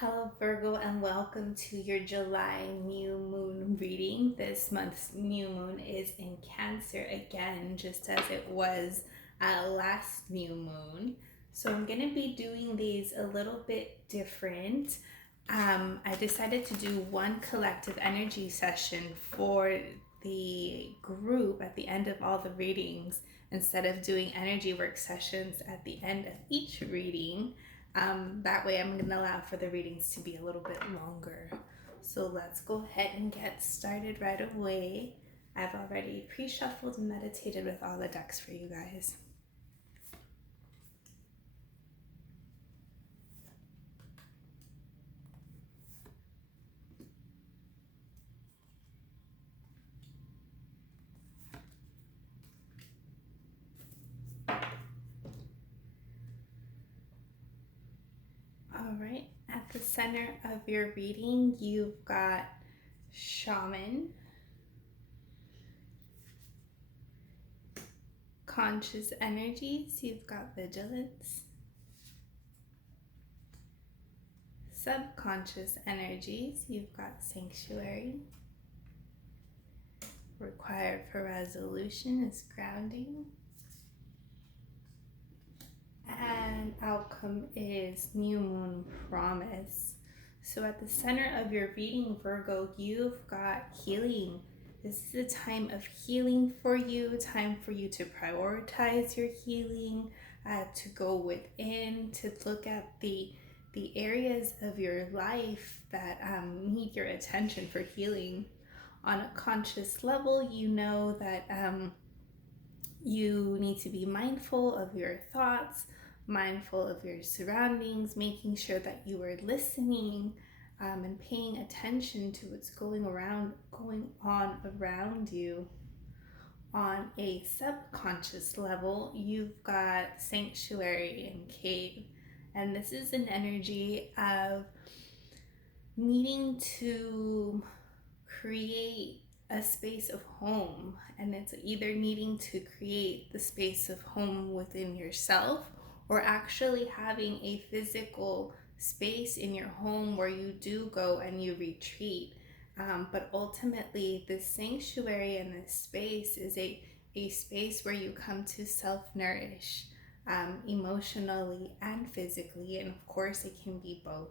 Hello, Virgo, and welcome to your July new moon reading. This month's new moon is in Cancer again, just as it was last new moon. So, I'm going to be doing these a little bit different. I decided to do one collective energy session for the group at the end of all the readings instead of doing energy work sessions at the end of each reading. That way I'm going to allow for the readings to be a little bit longer. So let's go ahead and get started right away. I've already pre-shuffled and meditated with all the decks for you guys. All right, at the center of your reading, you've got Shaman, Conscious Energies, you've got Vigilance, Subconscious Energies, you've got Sanctuary, Required for Resolution is Grounding, and outcome is New Moon Promise. So at the center of your reading, Virgo, you've got healing. This is a time of healing for you, time for you to prioritize your healing, to go within, to look at the areas of your life that need your attention for healing. On a conscious level, you know that you need to be mindful of your thoughts, mindful of your surroundings, making sure that you are listening and paying attention to what's going on around you. On a subconscious level, you've got Sanctuary and Cave, and this is an energy of needing to create a space of home, and it's either needing to create the space of home within yourself or actually having a physical space in your home where you do go and you retreat. But ultimately, this sanctuary and this space is a space where you come to self-nourish emotionally and physically, and of course it can be both.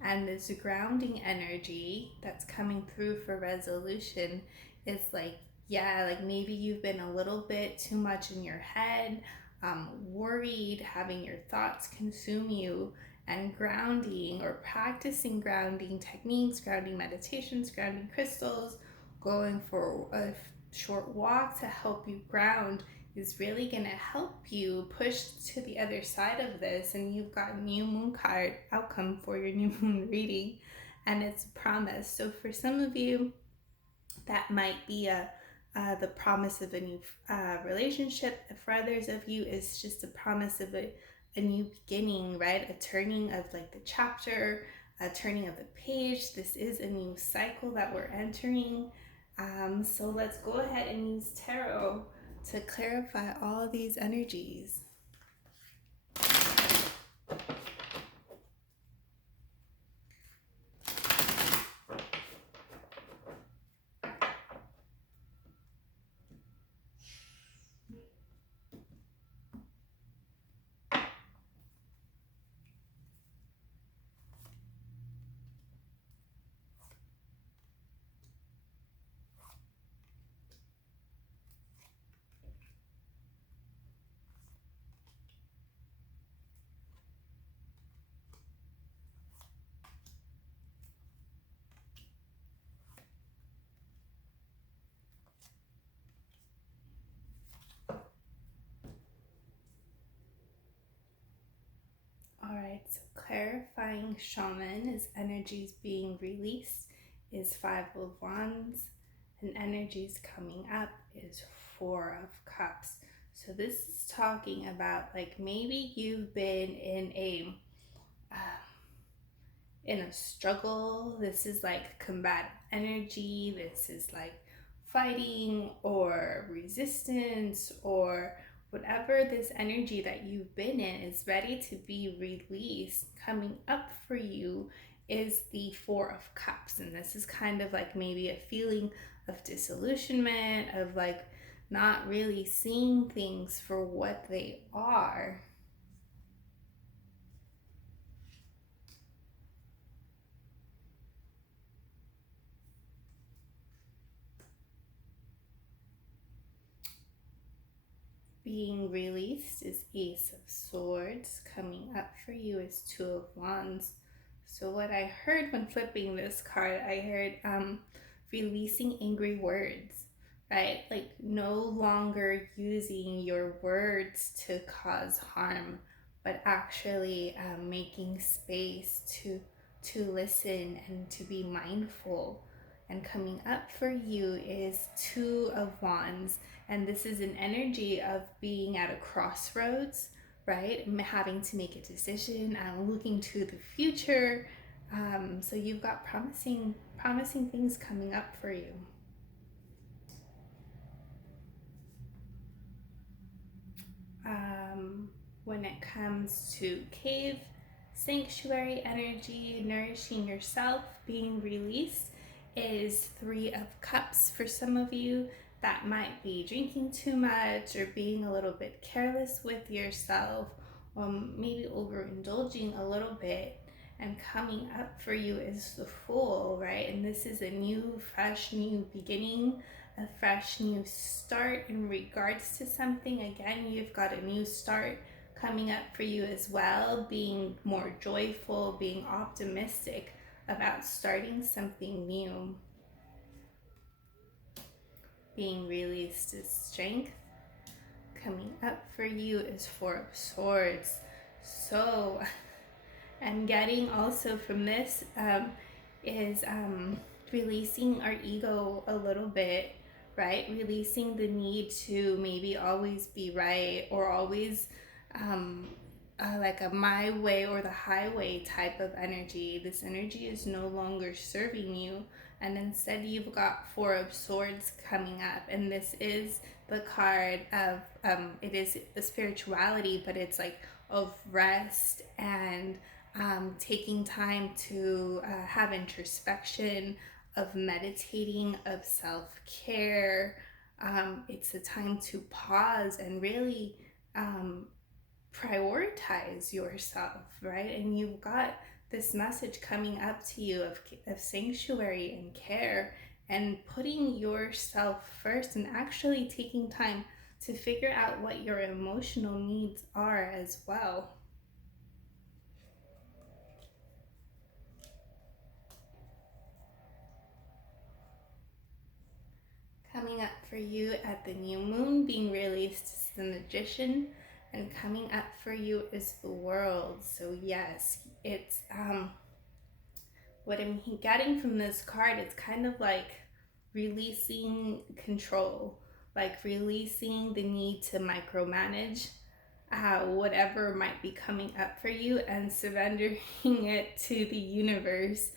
And this grounding energy that's coming through for resolution is like, yeah, like maybe you've been a little bit too much in your head, worried, having your thoughts consume you, and grounding or practicing grounding techniques, grounding meditations, grounding crystals, going for a short walk to help you ground is really going to help you push to the other side of this. And you've got new moon card outcome for your new moon reading, and it's a promise. So for some of you, that might be the promise of a new relationship. For others of you, it's just a promise of a new beginning, right? A turning of like the chapter, a turning of the page. This is a new cycle that we're entering. So let's go ahead and use tarot to clarify all these energies. All right, so clarifying shaman is energies being released is Five of Wands, and energies coming up is Four of Cups. So this is talking about like maybe you've been in a struggle. This is like combative energy. This is like fighting or resistance or whatever this energy that you've been in is ready to be released. Coming up for you is the Four of Cups, and this is kind of like maybe a feeling of disillusionment, of like not really seeing things for what they are. Being released is Ace of Swords. Coming up for you is Two of Wands. So what I heard when flipping this card, I heard releasing angry words, right? Like no longer using your words to cause harm, but actually making space to listen and to be mindful. And coming up for you is Two of Wands, and this is an energy of being at a crossroads, right? Having to make a decision, looking to the future. So you've got promising things coming up for you. When it comes to cave, sanctuary energy, nourishing yourself, being released, is Three of Cups for some of you. That might be drinking too much or being a little bit careless with yourself, maybe overindulging a little bit. And coming up for you is the Fool, right? And this is a new, fresh, new beginning, a fresh new start in regards to something. Again, you've got a new start coming up for you as well, being more joyful, being optimistic about starting something new. Being released is Strength. Coming up for you is Four of Swords. So and getting also from this is releasing our ego a little bit, right? Releasing the need to maybe always be right or always like a my way or the highway type of energy. This energy is no longer serving you, and instead you've got Four of Swords coming up, and this is the card of it is the spirituality, but it's like of rest and taking time to have introspection, of meditating, of self-care. It's a time to pause and really prioritize yourself, right? And you've got this message coming up to you of sanctuary and care and putting yourself first and actually taking time to figure out what your emotional needs are as well. Coming up for you at the new moon, being released is the Magician, and coming up for you is the World. So yes, it's what I'm getting from this card, it's kind of like releasing control, like releasing the need to micromanage whatever might be coming up for you and surrendering it to the universe,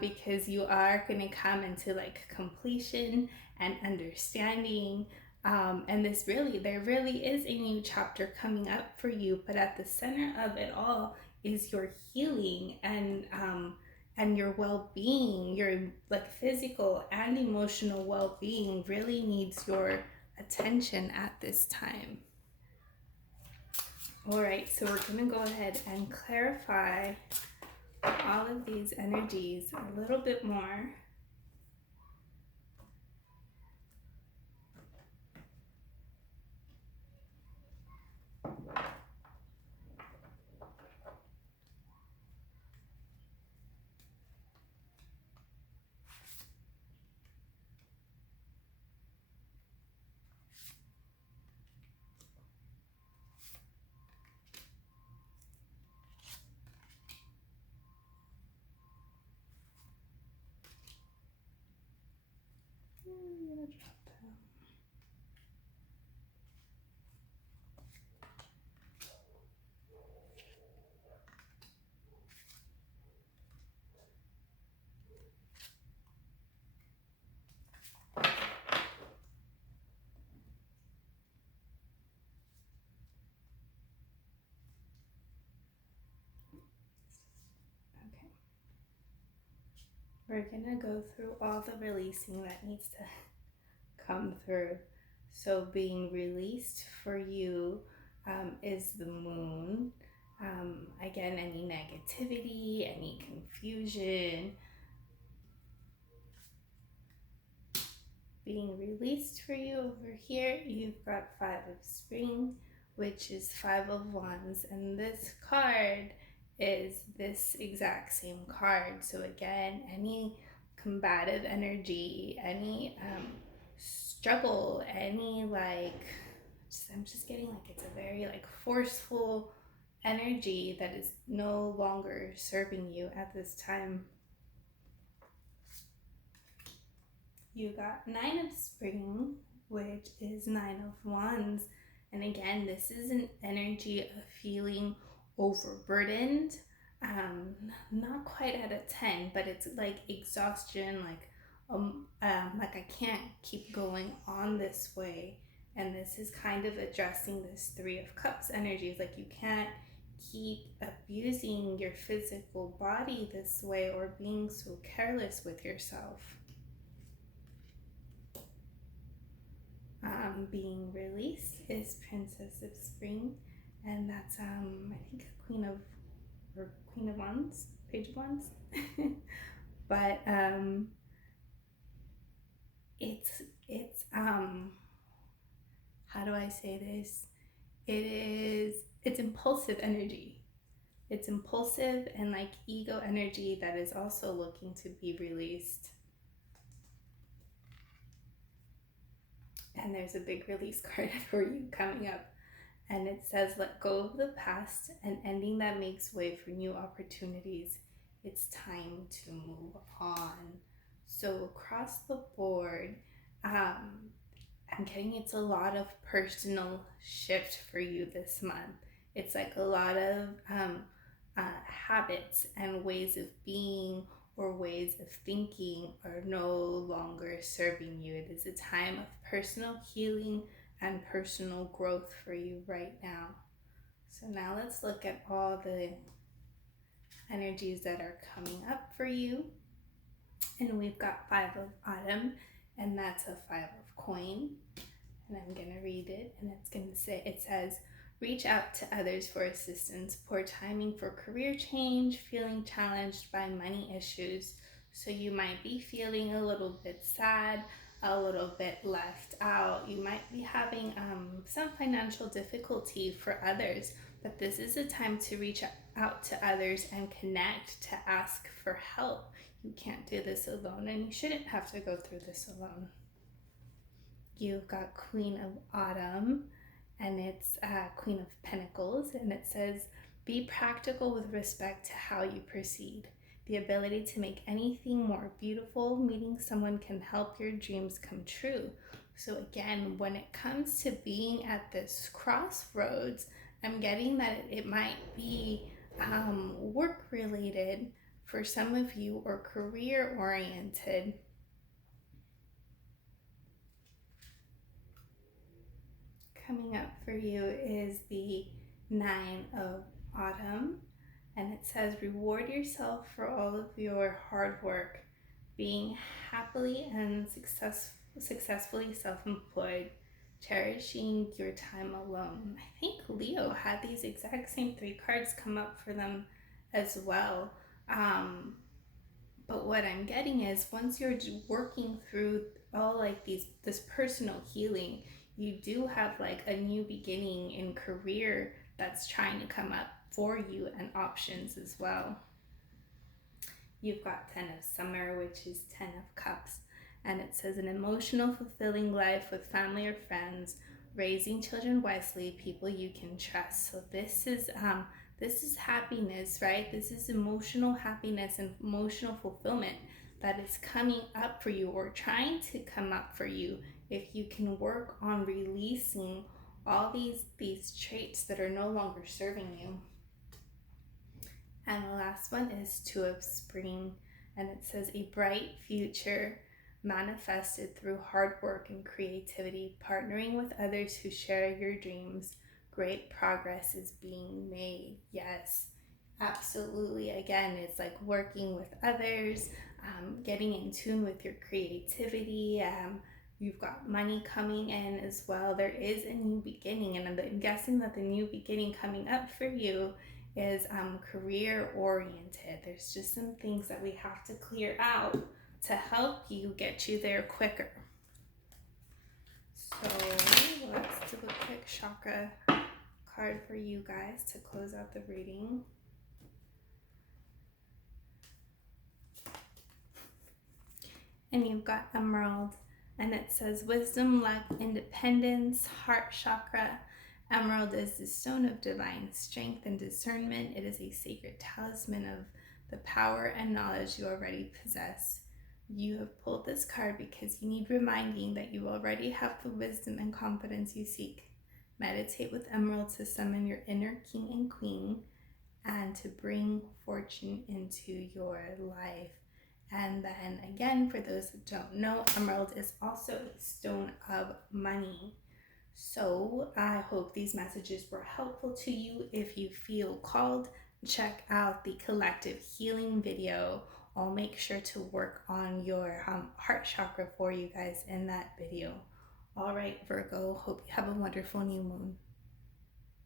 because you are going to come into like completion and understanding. And there really is a new chapter coming up for you, but at the center of it all is your healing and your well-being. Your like physical and emotional well-being really needs your attention at this time. All right, so we're going to go ahead and clarify all of these energies a little bit more. We're gonna go through all the releasing that needs to come through. So, being released for you is the moon. Again, any negativity, any confusion, being released for you over here. You've got Five of Spring, which is Five of Wands, and this card is this exact same card. So again, any combative energy, any struggle, any I'm just getting like it's a very like forceful energy that is no longer serving you at this time. You got Nine of Spring, which is Nine of Wands. And again, this is an energy of feeling overburdened. Not quite at a 10, but it's like exhaustion, like I can't keep going on this way. And this is kind of addressing this Three of Cups energy. Like you can't keep abusing your physical body this way or being so careless with yourself. Being released is Princess of Spring, and that's I think Queen of Wands, Page of Wands. But it's how do I say this? It's impulsive energy. It's impulsive and like ego energy that is also looking to be released. And there's a big release card for you coming up. And it says, let go of the past and ending that makes way for new opportunities. It's time to move on. So across the board, I'm getting it's a lot of personal shift for you this month. It's like a lot of habits and ways of being or ways of thinking are no longer serving you. It is a time of personal healing and personal growth for you right now. So now let's look at all the energies that are coming up for you. And we've got Five of Autumn, and that's a Five of Coin. And I'm gonna read it, and it says, reach out to others for assistance, poor timing for career change, feeling challenged by money issues. So you might be feeling a little bit sad, a little bit left out. You might be having some financial difficulty for others, but this is a time to reach out to others and connect, to ask for help. You can't do this alone, and you shouldn't have to go through this alone. You've got Queen of Autumn, and it's Queen of Pentacles, and it says, be practical with respect to how you proceed. The ability to make anything more beautiful, meeting someone can help your dreams come true. So again, when it comes to being at this crossroads, I'm getting that it might be work related for some of you or career oriented. Coming up for you is the Nine of Autumn, and it says, reward yourself for all of your hard work, being happily and successfully self-employed, cherishing your time alone. I think Leo had these exact same three cards come up for them as well. But what I'm getting is once you're working through all like this personal healing, you do have like a new beginning in career that's trying to come up for you, and options as well. You've got 10 of Summer, which is 10 of Cups, and it says, an emotional fulfilling life with family or friends, raising children wisely, people you can trust. So this is happiness, right? This is emotional happiness and emotional fulfillment that is coming up for you or trying to come up for you if you can work on releasing all these traits that are no longer serving you. And the last one is Two of Spring, and it says, a bright future manifested through hard work and creativity, partnering with others who share your dreams. Great progress is being made. Yes, absolutely. Again, it's like working with others, getting in tune with your creativity. You've got money coming in as well. There is a new beginning, and I'm guessing that the new beginning coming up for you is career oriented. There's just some things that we have to clear out to help you get you there quicker. So let's do a quick chakra card for you guys to close out the reading. And you've got Emerald, and it says wisdom, luck, independence, heart chakra. Emerald is the stone of divine strength and discernment. It is a sacred talisman of the power and knowledge you already possess. You have pulled this card because you need reminding that you already have the wisdom and confidence you seek. Meditate with Emerald to summon your inner king and queen and to bring fortune into your life. And then again, for those that don't know, emerald is also a stone of money. So I hope these messages were helpful to you. If you feel called, check out the collective healing video. I'll make sure to work on your heart chakra for you guys in that video. All right, Virgo, hope you have a wonderful new moon.